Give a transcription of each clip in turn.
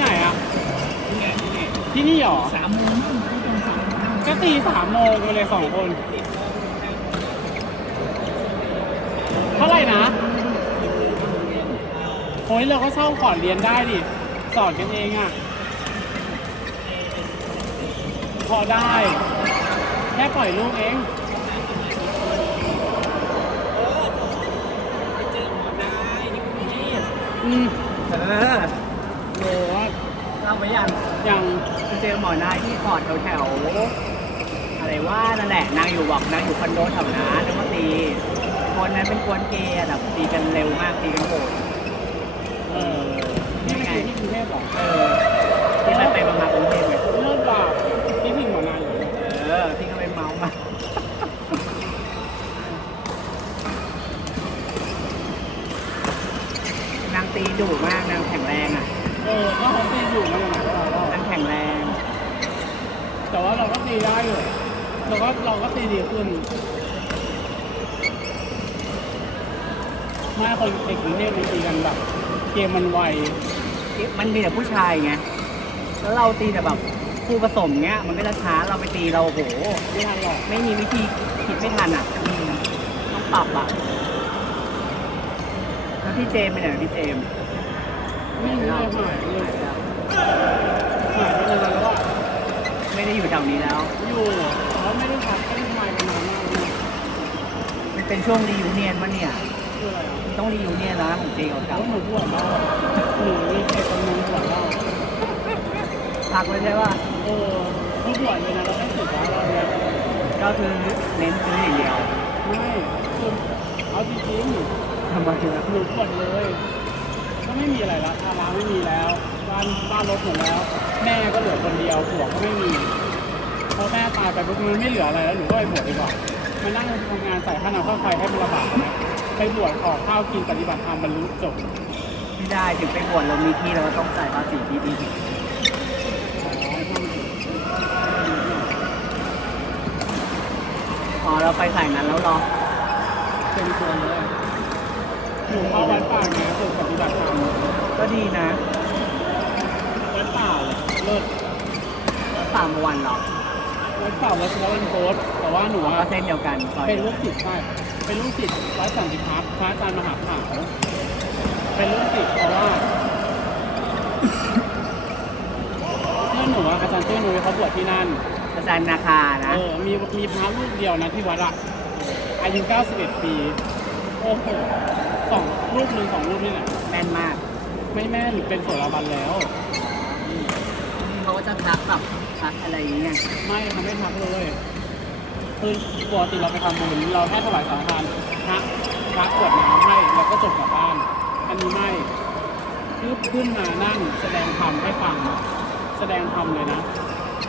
หรอที่ไหนอะ ที่นี่หรอสามโมงตรงสามโมงก็ตีสามโมงไปเลยสองคน เท่าไหร่นะโอ้ยเราก็เช่าก่อนเรียนได้ดิ สอนกันเองอะ พอได้ แค่ปล่อยลูกเองอืมเออโห เล่าไปยังอย่างไปเจอหมอนายที่ปอดแถวแถวๆอะไรว่านั่นแหละนางอยู่บอกนางอยู่คอนโดแถวนั้นแล้วก็ตีคนนั้นเป็นกวนเกย์อะแบบตีกันเร็วมากตีกันโหดเออนี่ไงที่กรุงเทพเหรอเออที่ไปไปมามากรุงเทพไงเลิศว่ะพี่พิงหัวนานอยู่เออพี่ก็ไปเมามานางตีดุมากนางแข็งแรงอะ เออถ้าเขาตีอยู่มันอย่างไรก็เรานางแข็งแรง แต่ว่าเราก็ตีได้อยู่เราก็เราก็ตีดีขึ้นไม่คนเด็กกรุงเทพมันตีกันแบบเกมมันไวมันมีแต่ผู้ชายไง แล้วเราตีแต่แบบคู่ผสมเงี้ย มันก็จะช้า เราไปตีเราโห ไม่ทันหรอกไม่มีวิธีคิดไม่ทันอะอืมต้องปรับอะ แล้วพี่เจมส์ไปไหนพี่เจมส์ ไม่รู้เลยหายเลยหายไปเลยแล้วอะไม่ได้อยู่แถวนี้แล้ว อยู่แล้วไม่ได้พักไม่ได้ทำไมกันนานมากเลยมันเป็นช่วงรียูเนียนปะเนี่ย คืออะไรอะต้องรียูเนียนแล้วนะของเจกับแล้เก่าวหนูบวชแล้วอะหนูมีเขตตรงนึงบวชแล้วพักไว้ใช่ป่ะเออเขาบวชเลยนะเราไม่ติดแล้วเราเนี่ยก็คือเน้นซื้ออย่างเดียวไม่คือเอาจริงๆทำไมนะ หนูหมดเลย ก็ไม่มีอะไรละภาระไม่มีแล้วบ้านบ้านรถหมดแล้ว แม่ก็เหลือคนเดียวผัวก็ไม่มีพอแม่ตายไปปุ๊บมันไม่เหลืออะไรแล้วหนูก็ไปบวชดีกว่ามานั่งทำงานใส่ค่าน้ำค่าไฟให้มันลำบากนะไปบวชขอข้าวกินปฏิบัติธรรมบรรลุจบไม่ได้ถึงไปบวชเรามีที่เราก็ต้องจ่ายภาษีที่ดีอ๋อให้พ่อมันอ๋อเราไปสายนั้นแล้วเหรอเป็นตัวเลย หนูเข้าวัดป่าไงฝึกปฏิบัติธรรมก็ดีนะวัดป่าเลยเลิศสามวันเหรอวัดป่าวัดชิรวันโพสแต่ว่าหนูก็อะเส้นเดียวกันซอยเป็นลูกศิษย์ใช่เป็นลูกศิษย์วัดสันติพัฒน์พระอาจารย์มหาขาวเป็นลูกศิษย์เพราะว่าเพื่อนหนูอะอาจารย์เจ้นุ้ยเขาบวชที่นั่น อาจารย์นาคานะ เออมีมีพระรูปเดียวนะที่วัดอะอายุ91ปีโอ้โห สองรูปหนึ่งสองรูปนี่แหละแม่นมากไม่แม่นเป็นโสดาบันแล้ว เขาก็จะทักแบบทักอะไรอย่างเงี้ยไม่ทำไม่ทักเลยคือปกติเราไปทำบุญเราแค่ถวายสังฆทานพระพระกรวดน้ำให้แล้วก็จบกลับบ้าน อันนี้ไม่คือขึ้นมานั่งแสดงธรรมให้ฟังแสดงธรรมเลยนะ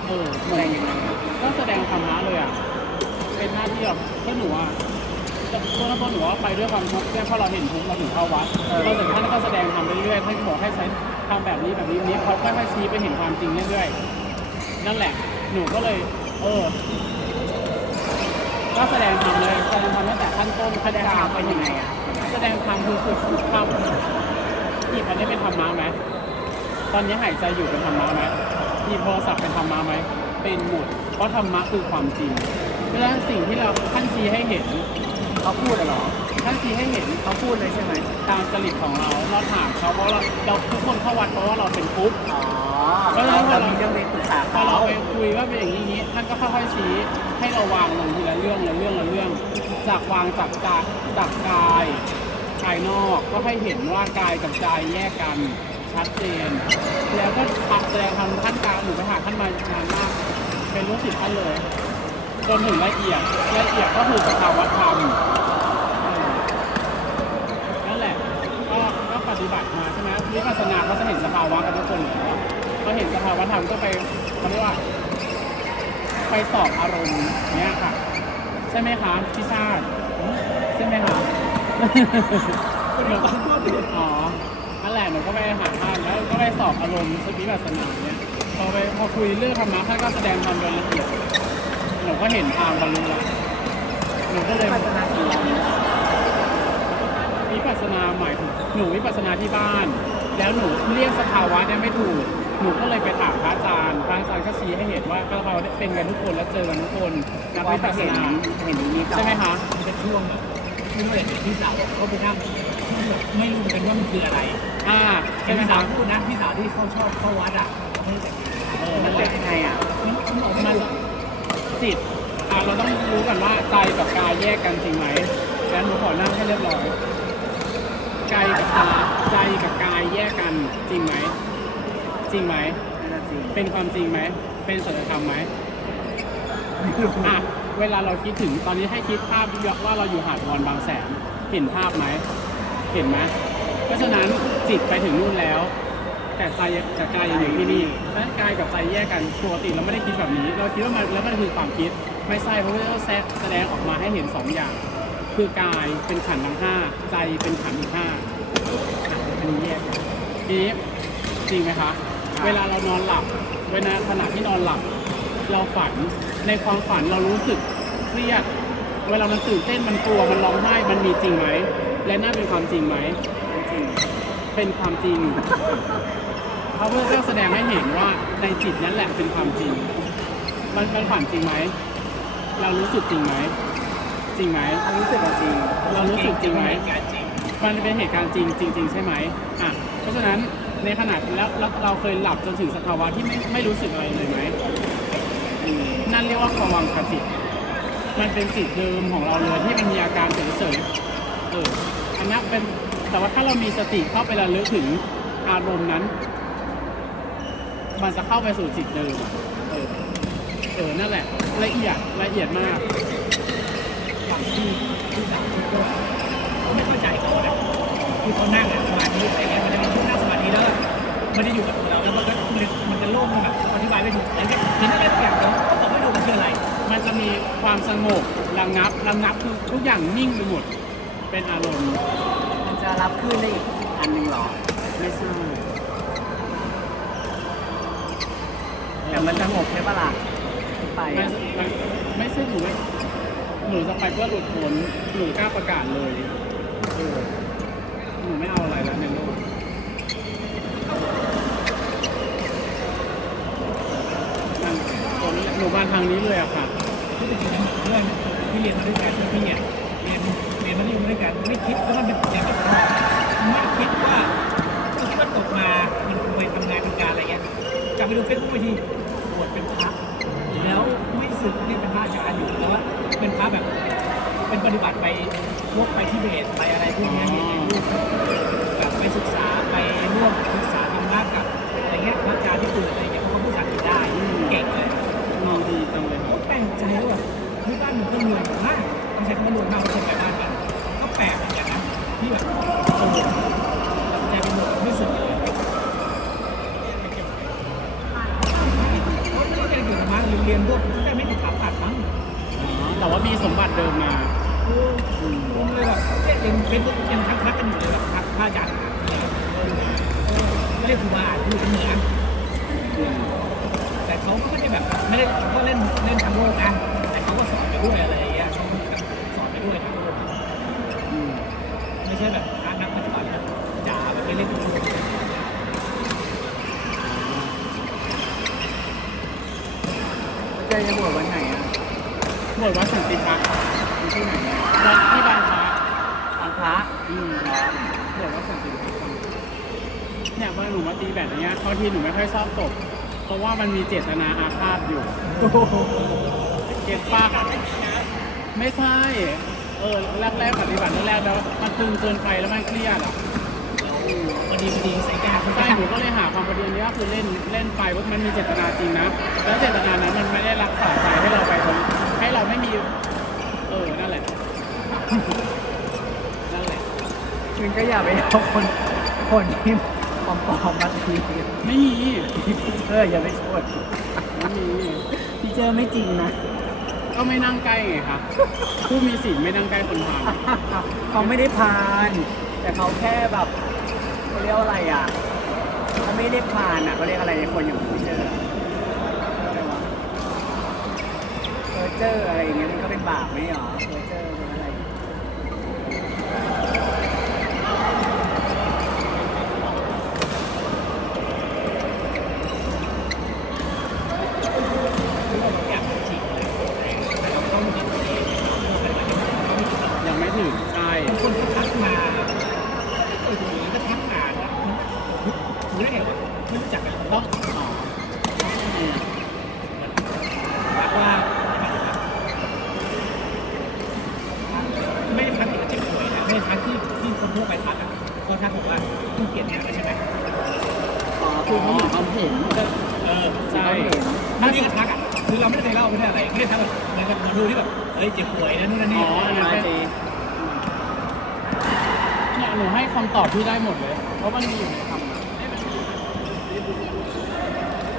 เออแสดงยังไงอะก็แสดงธรรมะเลยอะเป็นหน้าที่แบบแค่หนูอะ ตัวนั้นตัวหนูว่าไปด้วยความทุกข์แค่เพราะเราเห็นทุกข์เราถึงเข้าวัดเราถึงท่านก็แสดงธรรมไปเรื่อยๆท่านก็บอกให้ใช้ทำแบบนี้แบบนี้นี้เขาค่อยๆชี้ไปเห็นความจริงเรื่อยๆนั่นแหละ หนูก็เลย เออก็แสดงธรรมเลยแสดงธรรมตั้งแต่ขั้นต้นแสขั้นดงกลางเป็นยังไงอะแสดงธรรมคือฝึกทำหยิบอันนี้เป็นธรรมะไหมตอนนี้หายใจอยู่เป็นธรรมะไหมหยิบโทรศัพท์เป็นธรรมะไหมเป็นหมดเพราะธรรมะคือความจริงเพราะฉะนั้นสิ่งที่เราท่านชี้ให้เห็น เขาพูดเหรอท่านชี้ให้เห็นเขาพูดเลยใช่ไหมตามจริตของเราเราถามเขาเพราะเราเราทุกคนเข้าวัดเพราะว่าเราเป็นพุทธ อ๋อแล้วเราเรามีเรื่องไปปรึกษาพอเขาเราไปคุยว่าเป็นอย่างนี้อย่างนี้ท่านก็ค่อยๆชี้ให้เราวางลงทีละเรื่องละเรื่องละเรื่อง จากวางจากกายจากกายภายนอกก็ให้เห็นว่ากายกับใจแยกกันชัดเจน แล้วก็แสดงทำท่านกลางหนูไปหาท่านมานานมากเป็นรู้สิทธิ์ท่านเลย จนถึงละเอียดละเอียดก็คือสภาวะธรรมเออนั่นแหละก็ก็ปฏิบัติมาใช่ไหมวิปัสสนาเขาจะเห็นสภาวะกันทุกคนอยู่แล้วพอเห็นสภาวะธรรมก็ไปเขาเรียกว่าไปสอบอารมณ์เนี้ยค่ะ ใช่ไหมคะพี่ชาติใช่ไหมคะอ๋อนั่นแหละหนูก็ไปหาท่านแล้วก็ไปสอบอารมณ์สติปัสสนาเนี่ยพอไปพอคุยเรื่องธรรมะท่านก็แสดงธรรมโดยละเอียด หนูก็เห็นทางบรรลุแล้วหนูก็เลยพัฒนาของเราเนี่ยวิปัสสนาหมายถึงหนูวิปัสสนาที่บ้าน แล้วหนูเรียกสภาวะเนี่ยไม่ถูก หนูก็เลยไปถามพระอาจารย์พระอาจารย์ก็ชี้ให้เห็นว่าก็เราเป็นกันทุกคนแล้วเจอกันทุกคนนักว่าวิปัสสเห็นนาเห็นนี้ใช่ไหมคะมันเป็นช่วงแบบไม่รู้เลยพี่สาวเขาไปนั่งแบบไม่รู้เหมือนกันว่ามันคืออะไร อ่าเป็ใช่นไหมพี่สาคะวพูดนะพี่สาวที่เขาชอบเข้าวัดอะเขาไม่ได้แต่งงานเออมันั่นนแหเป็นละยังไงอะ มันมันบอกไม่ มัน ถูก จิตอ่าเราต้องรู้กันว่าใจกับกายแยกกันจริงไหมแล้วหนูขอนั่งให้เรียบร้อยกายกับตาใจกับกายแยกกันจริงไหม จริงไหมน่าจะจริงเป็นความจริงไหม เป็นสัจธรรมไหมอะเวลาเราคิดถึงตอนนี้ให้คิดภาพว่าเราอยู่หาดวอนบางแสน เห็นภาพไหม เห็นไหมเพราะฉะนั้นจิตไปถึงนู่นแล้ว แต่ใจแต่กายยังอยู่ที่นี่เพราะฉะนั้นกายกับใจแยกกันปกติเราไม่ได้คิดแบบนี้ เราคิดว่ามันแล้วมันคือความคิด ไม่ใช่เพราะว่าแสแสดงออกมาให้เห็นสองอย่าง คือกายเป็นขันธ์ทั้งห้าใจเป็นขันธ์อีกห้าอันนี้แยกทีนี้จริงไหมคะ เวลาเรานอนหลับ เวลาขณะที่นอนหลับ เราฝัน ในความฝันเรารู้สึกเครียด เวลามันตื่นเต้น มันกลัว มันร้องไห้ มันมีจริงไหม และน่าเป็นความจริงไหม เป็นความจริง ระพุทธเจ้าแสดงให้เห็นว่าในจิตนั้นแหละเป็นความจริง มันมันฝันจริงไหม เรารู้สึกจริงไหม จริงไหม รู้สึกว่าจริง เรารู้สึกจริงไหม มันเป็นเหตุการณ์จริงจริง ๆ ใช่ไหมอะ เพราะฉะนั้นในขณะแล้วแล้วเราเคยหลับจนถึงสภาวะที่ไม่ไม่รู้สึกอะไรเลยไหมอืมนั่นเรียกว่าภวังคจิต มันเป็นจิตเดิมของเราเลยที่มันมีอาการเฉยๆเอออันนั้นเป็นแต่ว่าถ้าเรามีสติเข้าไประลึกถึงอารมณ์นั้น มันจะเข้าไปสู่จิตเดิมอะเออเออนั่นแหละละเอียดละเอียดมากฝั่งที่พี่สาวพูดก็เขาไม่เข้าใจเขานะคือเขานั่งอะสมาธิอะไรเงี้ยมันจะเป็นช่วงนั่งสมาธิแล้วมันจะอยู่กับตัวเราแล้วมันก็มันจะโล่งแบบอธิบายไม่ถูกแต่เห็นอะไรบางอย่างเราก็ตอบไม่ถูกมันคืออะไร มันจะมีความสงบระงับระงับคือทุกอย่างนิ่งไปหมดเป็นอารมณ์ มันจะรับขึ้นได้อีกอันหนึ่งเหรอ ไม่ใช่ แต่มันสงบใช่ปะล่ะไปไม่อะไม่ใช่หนูไม่หนูจะไปเพื่อหลุดพ้นหนูกล้าประกาศเลยเออหนูไม่เอาอะไรแล้วในโลกนั่นตรงนี้หนูมาทางนี้เลยอะค่ะ ที่จริงๆเพื่อนที่เรียนมาด้วยกันพี่เนี่ยเรียนเรียนมัธยมด้วยกันไม่คิดว่ามันเป็นอย่างแบบไม่คิดว่าคิดว่าตกมามันไปทำงานทำการอะไรเงี้ยกลับไปดูเฟซบุ๊กไปที บวชเป็นพระแล้วไม่สึกนี่เป็นพระอาจารย์อยู่แล้วว่าเป็นพระแบบ เป็นปฏิบัติไปพวกไปทิเบตไปอะไรพวกนี้ในรูปแบบไปศึกษาไปร่วมศึกษาธรรมะกับอะไรเงี้ยพระอาจารย์ที่ตื่นอะไรเงี้ยเขาพูดภาษาอังกฤษได้เก่งเลยมีดีจังเลยก็แปลกใจว่าแบบเฮ้ยบ้านหนูก็รวยมากต้องใช้คำว่ารวยมากเพราะคนไปบ้านกันก็แปลกเหมือนกันนะที่แบบ เดิมมาผมเลยแบบเจ๊ยังเป็นยังทักทักกันอยู่เลยแบบทักพระอาจารย์ก็เรียกครูบาอยู่กันเหมือนแต่เขาก็ไม่ได้แบบไม่ได้เขาก็เล่นเล่นทางโลกนะแต่เขาก็สอนไปด้วยอะไรอย่างเงี้ยเขาสอนไปด้วยทางโลก อืม ไม่ใช่แบบพระนักปฏิบัติแบบจ๋าแบบไม่เล่นตัว เจอจะบวชวันไหนอะ บวชวัดสันติพัก อยู่ที่ไหนอะ วัดที่บางพระ ทางพระ อืมบวชวัดสันติพัก เนี่ยเมื่อหนูมาตีแบบอย่างเงี้ยบางทีหนูไม่ค่อยชอบตบ เพราะว่ามันมีเจตนาอาฆาตอยู่ เก็บปากไม่ใช่ เออแรกๆปฏิบัติแรกๆแล้วมันตึงเกินไปแล้วมันเครียดอะพอดีพอดีใส่กาเขาใช่หนูก็เลยหาความพอดีอันนี้ก็คือเล่นเล่นไปว่ามันมีเจตนาจริงนะ แล้วเจตนานั้นมันไม่ได้รักษาใจให้เราไปตรงให้เราไม่มี เออ นั่นแหละ นั่นแหละคุณก็อย่าไปเอาคน คนที่ ปลอมๆมาทีไม่มีพี่เจอร์อย่าไปชดไม่มีพี่เจอร์ไม่จริงนะก็ไม่นั่งใกล้ไงครับผู้มีศีลไม่นั่งใกล้คนทเขาไม่ได้พาน แต่เขาแค่แบบเขาเรียกว่าอะไรอะเขาไม่ได้พานอะเขาเรียกอะไรในคนอย่างพี่เจอร์เพอร์เจอร์อะไรอย่างเงี้ยมันก็เป็นบาปไหมเหรอเพอร์เจอร์เป็นอะไรำ ไม่รู้จักกัน ต้ ต้ อ อง ง อ๋อ ทักว่าไม่ได้ทักที่เจ็บป่วยนะไม่ได้ทัก ที่ที่คนทั่วไปทักอะก็ทักบอกว่าคุณเกลียดงานใช่ไหมอ๋อคือเขาอยู่ความเห็นเออใช่ถ้านี่ก็ทักอะคือเราไม่ได้ไปเล่าไม่ได้อะไรไม่ได้ทักแบบเหมือนกับหมอดูที่แบบเฮ้ยเจ็บป่วยนะนู่นนั่นนี่อ๋ออันนั้นมาเป็นจีเนี่ยหนูให้คำตอบที่ได้หมดเลย เพราะมันมีอยู่ในคำนั้น